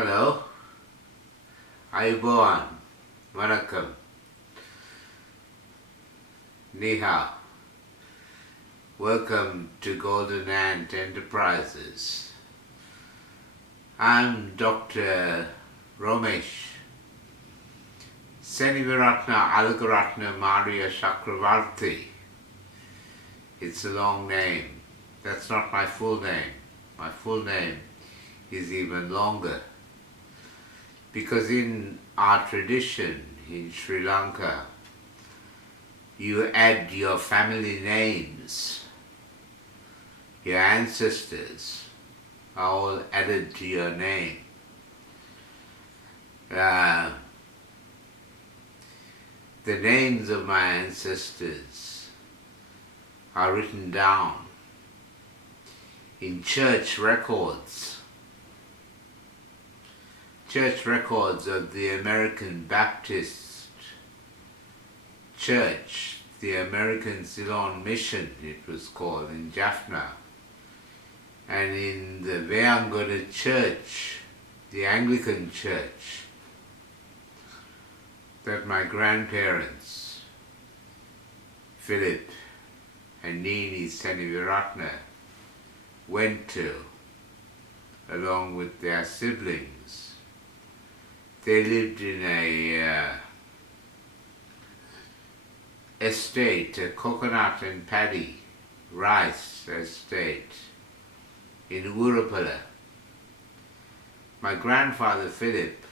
Hello, Ayubowan, Vanakkam, Ni hao. Welcome to Golden Ant Enterprises. I'm Dr. Romesh Senewiratne-Alagaratnam Arya Chakravarti. It's a long name. That's not my full name. My full name is even longer. Because in our tradition in Sri Lanka, you add your family names. Your ancestors are all added to your name. The names of my ancestors are written down in church records of the American Baptist Church, the American Ceylon Mission, it was called, in Jaffna, and in the Veyangoda Church, the Anglican Church, that my grandparents, Philip and Nini Senewiratne, went to, along with their siblings. They lived in a estate, a coconut and paddy rice estate in Urapala. My grandfather Philip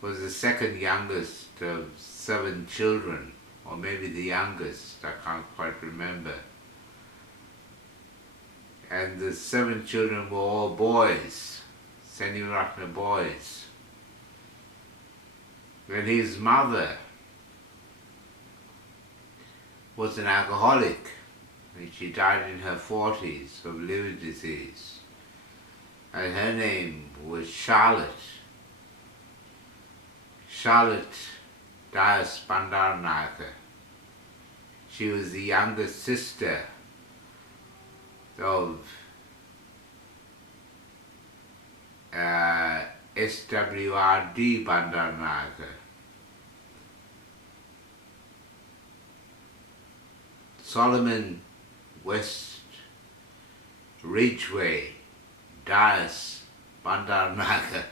was the second youngest of 7 children, or maybe the youngest, I can't quite remember. And the 7 children were all boys, Senewiratne boys. And his mother was an alcoholic, and she died in her 40s of liver disease. And her name was Charlotte Dias Bandaranaike. She was the younger sister of SWRD Bandaranaike. Solomon West Ridgeway Dias Bandaranaike,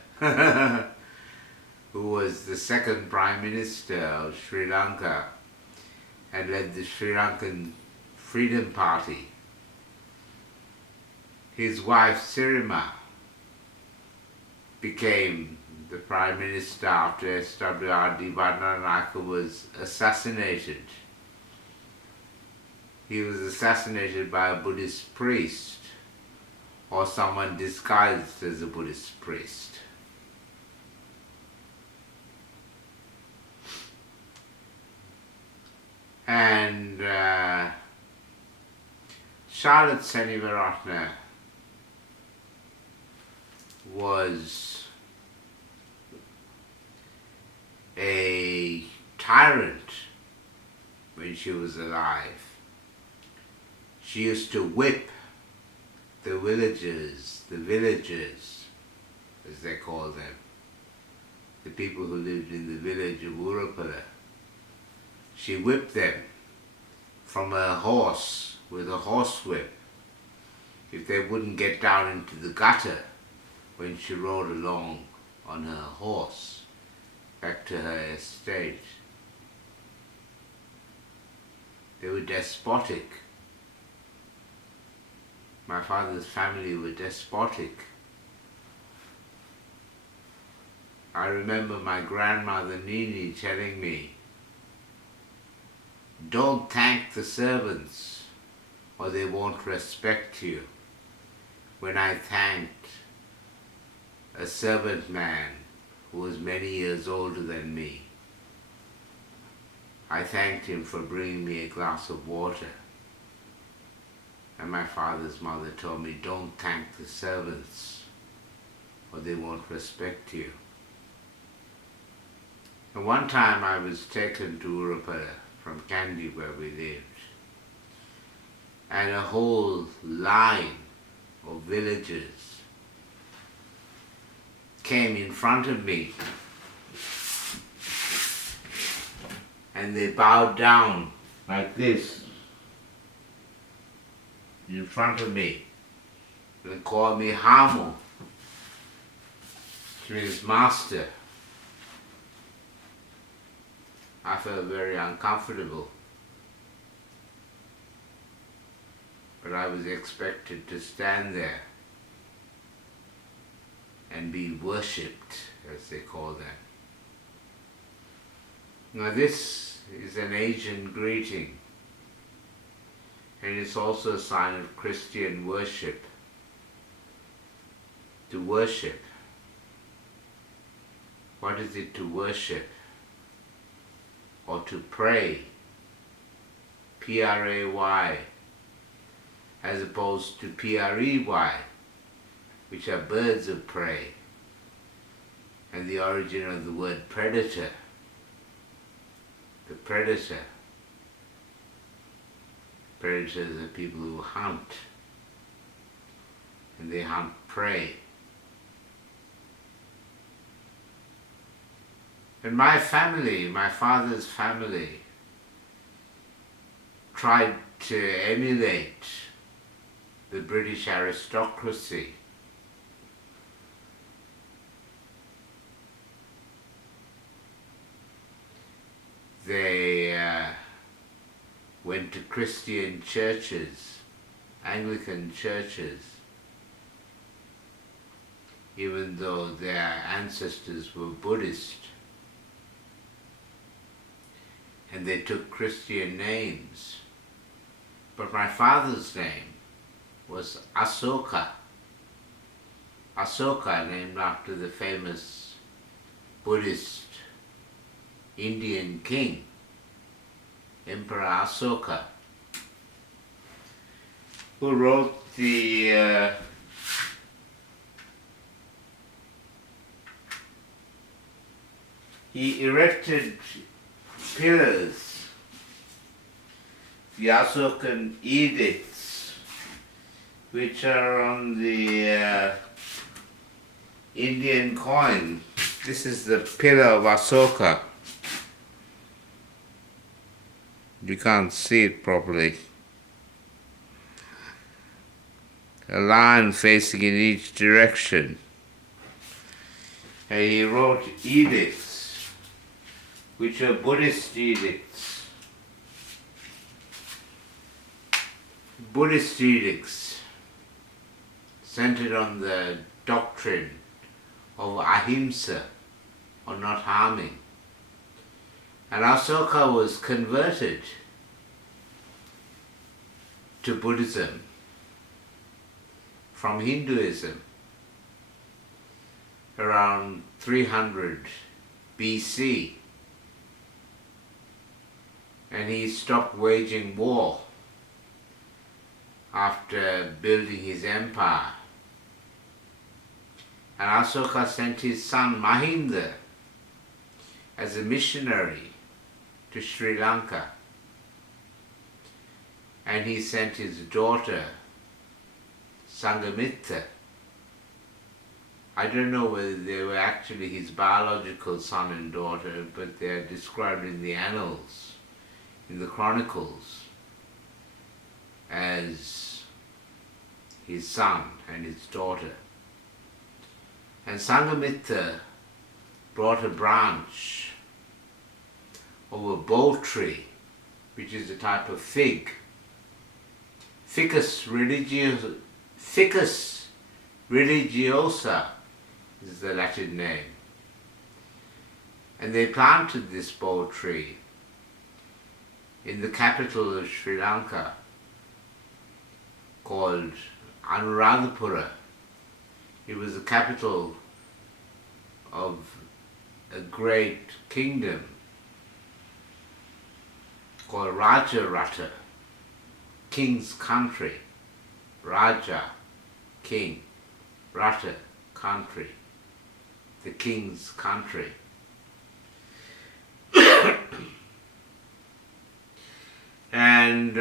who was the second Prime Minister of Sri Lanka and led the Sri Lankan Freedom Party. His wife Sirima became the Prime Minister after SWRD Bandaranaike was assassinated. He was assassinated by a Buddhist priest, or someone disguised as a Buddhist priest. And Charlotte Senewiratne was a tyrant when she was alive. She used to whip the villagers, as they call them, the people who lived in the village of Urapala. She whipped them from a horse with a horsewhip if they wouldn't get down into the gutter when she rode along on her horse back to her estate. They were despotic. My father's family were despotic. I remember my grandmother Nini telling me, "Don't thank the servants or they won't respect you." When I thanked a servant man who was many years older than me, I thanked him for bringing me a glass of water. And my father's mother told me, "Don't thank the servants or they won't respect you." And one time I was taken to Urapala from Kandy, where we lived, and a whole line of villagers came in front of me and they bowed down like this in front of me. They called me Hamu, which means master. I felt very uncomfortable, but I was expected to stand there and be worshipped, as they call that. Now this is an Asian greeting, and it's also a sign of Christian worship. To worship. What is it to worship? Or to pray? P-R-A-Y, as opposed to P-R-E-Y, which are birds of prey, and the origin of the word predator. The predator. Predators are people who hunt, and they hunt prey. And my family, my father's family, tried to emulate the British aristocracy. They went to Christian churches, Anglican churches, even though their ancestors were Buddhist. And they took Christian names. But my father's name was Asoka. Asoka, named after the famous Buddhist Indian king, Emperor Asoka, who wrote the he erected pillars, the Asokan edicts, which are on the Indian coin. This is the pillar of Asoka. You can't see it properly. A lion facing in each direction. And he wrote edicts, which are Buddhist edicts. Buddhist edicts centered on the doctrine of ahimsa, or not harming. And Asoka was converted to Buddhism from Hinduism around 300 BC. And he stopped waging war after building his empire. And Asoka sent his son Mahinda as a missionary to Sri Lanka. And he sent his daughter Sanghamitta. I don't know whether they were actually his biological son and daughter, but they are described in the annals, in the chronicles, as his son and his daughter. And Sanghamitta brought a branch of a bo tree, which is a type of fig. Ficus religiosa is the Latin name. And they planted this bo tree in the capital of Sri Lanka, called Anuradhapura. It was the capital of a great kingdom called Rajarata, king's country. Raja, king. Rata, country. The king's country. And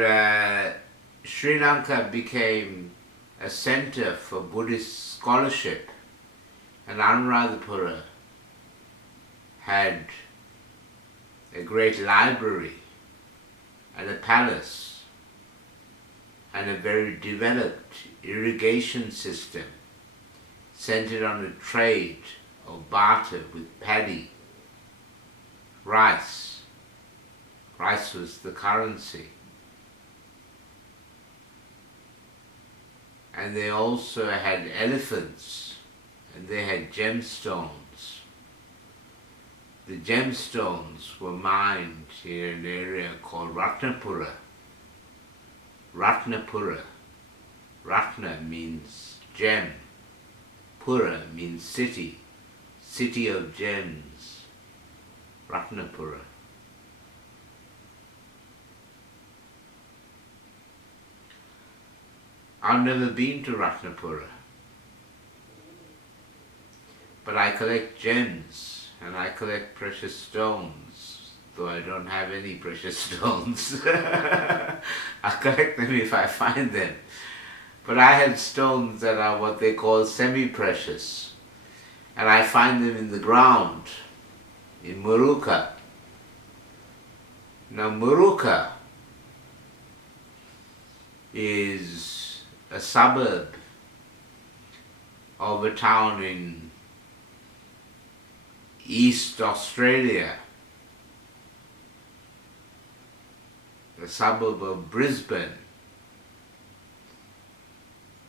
Sri Lanka became a center for Buddhist scholarship And Anuradhapura had a great library and a palace and a very developed irrigation system centered on a trade of barter with paddy, rice. Rice was the currency. And they also had elephants, and they had gemstones. The gemstones were mined in an area called Ratnapura. Ratnapura. Ratna means gem. Pura means city. City of gems. Ratnapura. I've never been to Ratnapura, but I collect gems and I collect precious stones, though I don't have any precious stones. I collect them if I find them. But I have stones that are what they call semi-precious, and I find them in the ground, in Muruka. Now Muruka is a suburb of a town in East Australia, a suburb of Brisbane.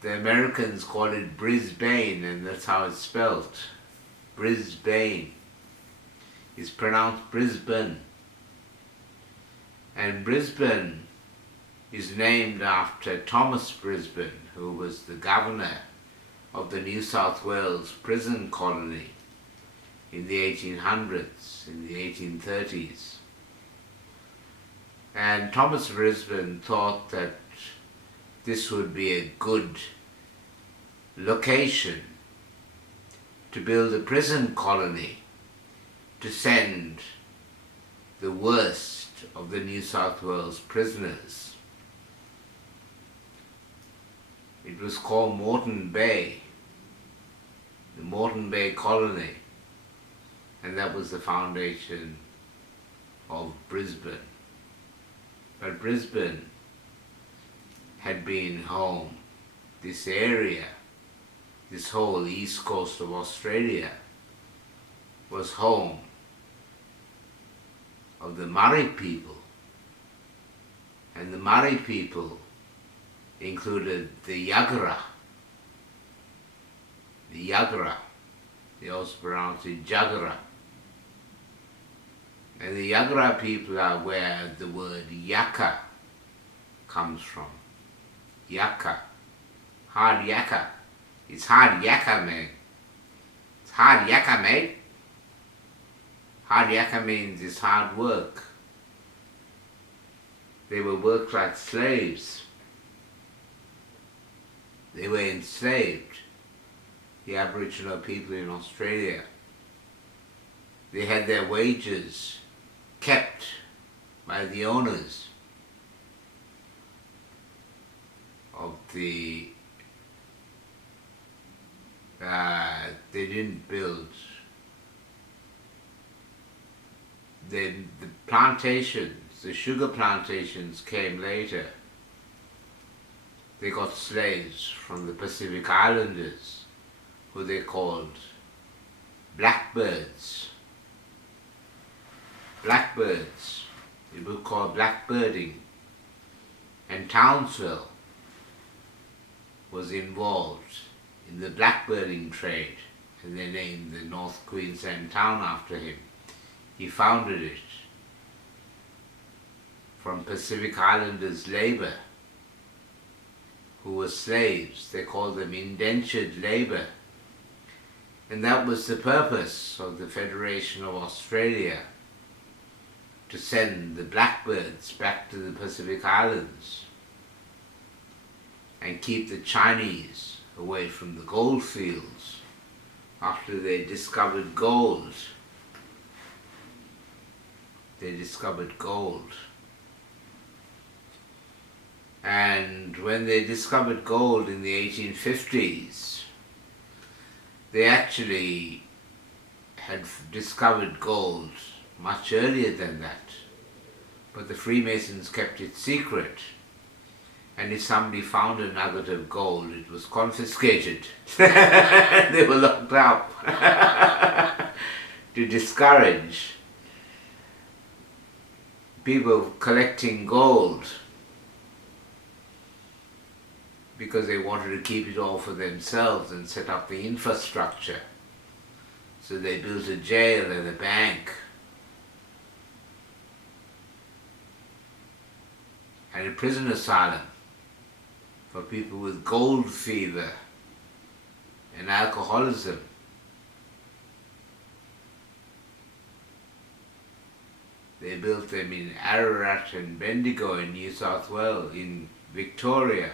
The Americans call it Brisbane, and that's how it's spelt. Brisbane. It's pronounced Brisbane. And Brisbane is named after Thomas Brisbane, who was the governor of the New South Wales prison colony in the 1800s, in the 1830s. And Thomas Brisbane thought that this would be a good location to build a prison colony to send the worst of the New South Wales prisoners. It was called Moreton Bay, the Moreton Bay Colony, and that was the foundation of Brisbane. But Brisbane had been home, this area, this whole east coast of Australia was home of the Murray people, and the Murray people included the Yagara. The Yagara, they also pronounce it Jagara. And the Yagara people are where the word Yaka comes from. Yaka. Hard Yaka. It's hard Yaka, mate. It's hard Yaka, mate. Hard Yaka means it's hard work. They were worked like slaves. They were enslaved, the Aboriginal people in Australia. They had their wages kept by the owners of the, they didn't build, the plantations, the sugar plantations came later. They got slaves from the Pacific Islanders, who they called blackbirds. Blackbirds, it was called blackbirding. And Townsville was involved in the blackbirding trade, and they named the North Queensland town after him. He founded it from Pacific Islanders' labour, who were slaves. They called them indentured labour. And that was the purpose of the Federation of Australia, to send the blackbirds back to the Pacific Islands and keep the Chinese away from the gold fields after they discovered gold. They discovered gold. And when they discovered gold in the 1850s, they actually had discovered gold much earlier than that, but the Freemasons kept it secret. And if somebody found a nugget of gold, it was confiscated. They were locked up to discourage people collecting gold, because they wanted to keep it all for themselves and set up the infrastructure. So they built a jail and a bank and a prison asylum for people with gold fever and alcoholism. They built them in Ararat and Bendigo in New South Wales, in Victoria.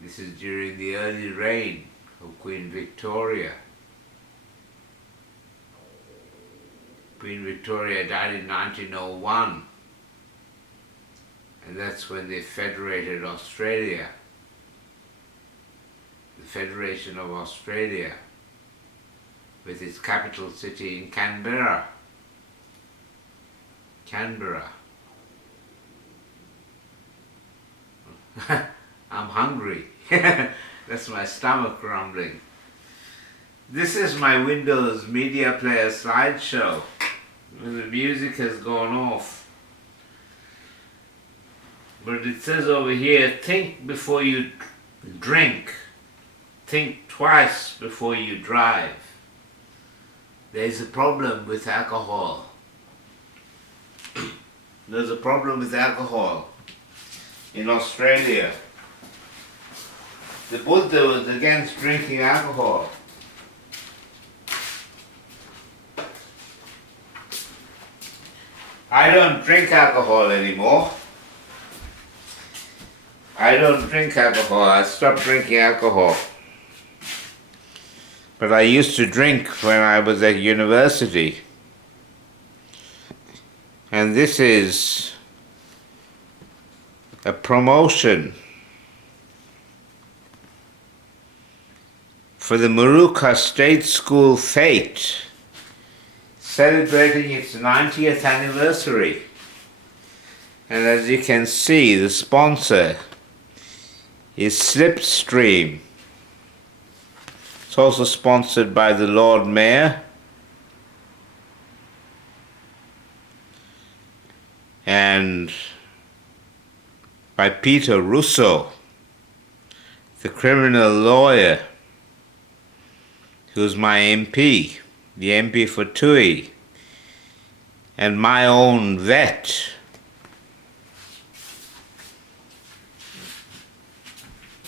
This is during the early reign of Queen Victoria. Queen Victoria died in 1901. And that's when they federated Australia. The Federation of Australia, with its capital city in Canberra. Canberra. I'm hungry. That's my stomach rumbling. This is my Windows Media Player slideshow. The music has gone off. But it says over here, think before you drink. Think twice before you drive. There's a problem with alcohol. There's a problem with alcohol in Australia. The Buddha was against drinking alcohol. I don't drink alcohol anymore. I don't drink alcohol. I stopped drinking alcohol. But I used to drink when I was at university. And this is a promotion for the Moorooka State School Fete, celebrating its 90th anniversary. And as you can see, the sponsor is Slipstream. It's also sponsored by the Lord Mayor and by Peter Russo, the criminal lawyer who's my MP, the MP for Tui, and my own vet.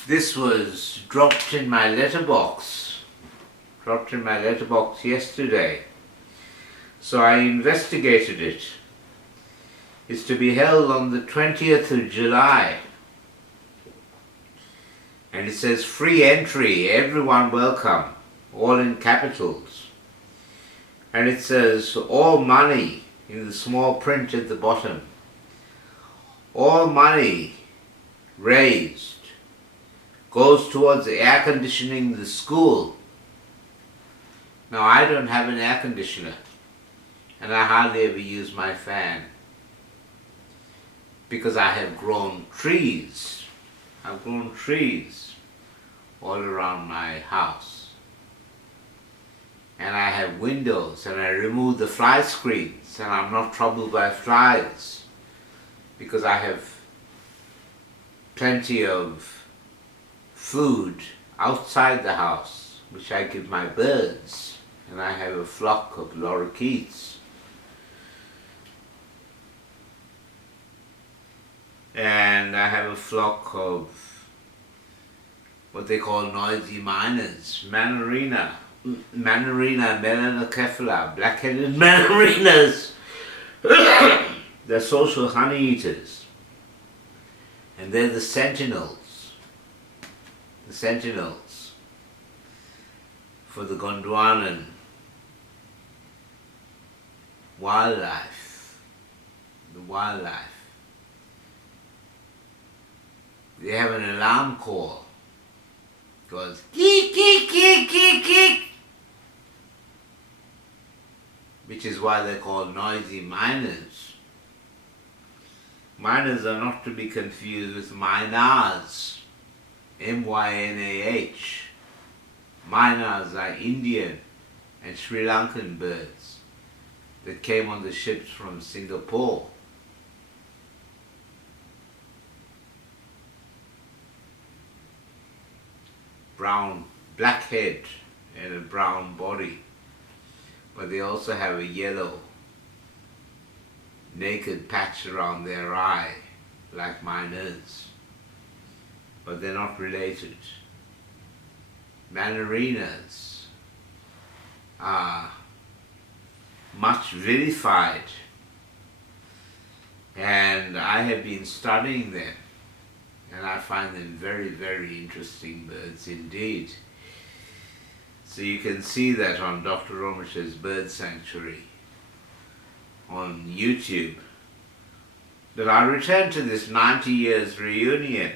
This was dropped in my letterbox yesterday. So I investigated it. It's to be held on the 20th of July. And it says free entry, everyone welcome, all in capitals. And it says all money in the small print at the bottom. All money raised goes towards the air conditioning the school. Now I don't have an air conditioner and I hardly ever use my fan because I have grown trees. I've grown trees all around my house. And I have windows and I remove the fly screens and I'm not troubled by flies because I have plenty of food outside the house, which I give my birds, and I have a flock of lorikeets. And I have a flock of what they call noisy miners, Manarina melanocephala, black-headed Manarinas. They're social honey eaters, and they're the sentinels for the Gondwanan wildlife, the wildlife. They have an alarm call Goes geek, geek, geek, geek, geek. Which is why they're called noisy miners. Miners are not to be confused with mynahs. M-Y-N-A-H. Mynahs are Indian and Sri Lankan birds that came on the ships from Singapore. Brown, black head and a brown body, but they also have a yellow naked patch around their eye like miners, but they're not related. Manarinas are much vilified, and I have been studying them, and I find them very, very interesting birds indeed. So you can see that on Dr. Romesh's Bird Sanctuary on YouTube. But I return to this 90 years reunion.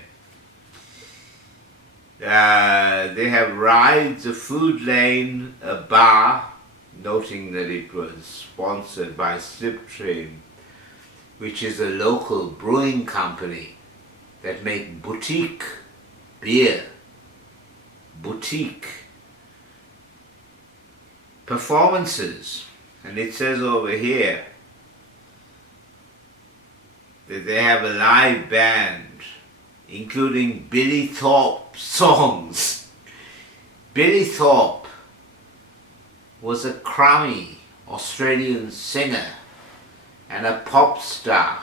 They have rides, a food lane, a bar, noting that it was sponsored by Slipstream, which is a local brewing company that make boutique beer, boutique performances. And it says over here that they have a live band including Billy Thorpe songs. Billy Thorpe was a crummy Australian singer and a pop star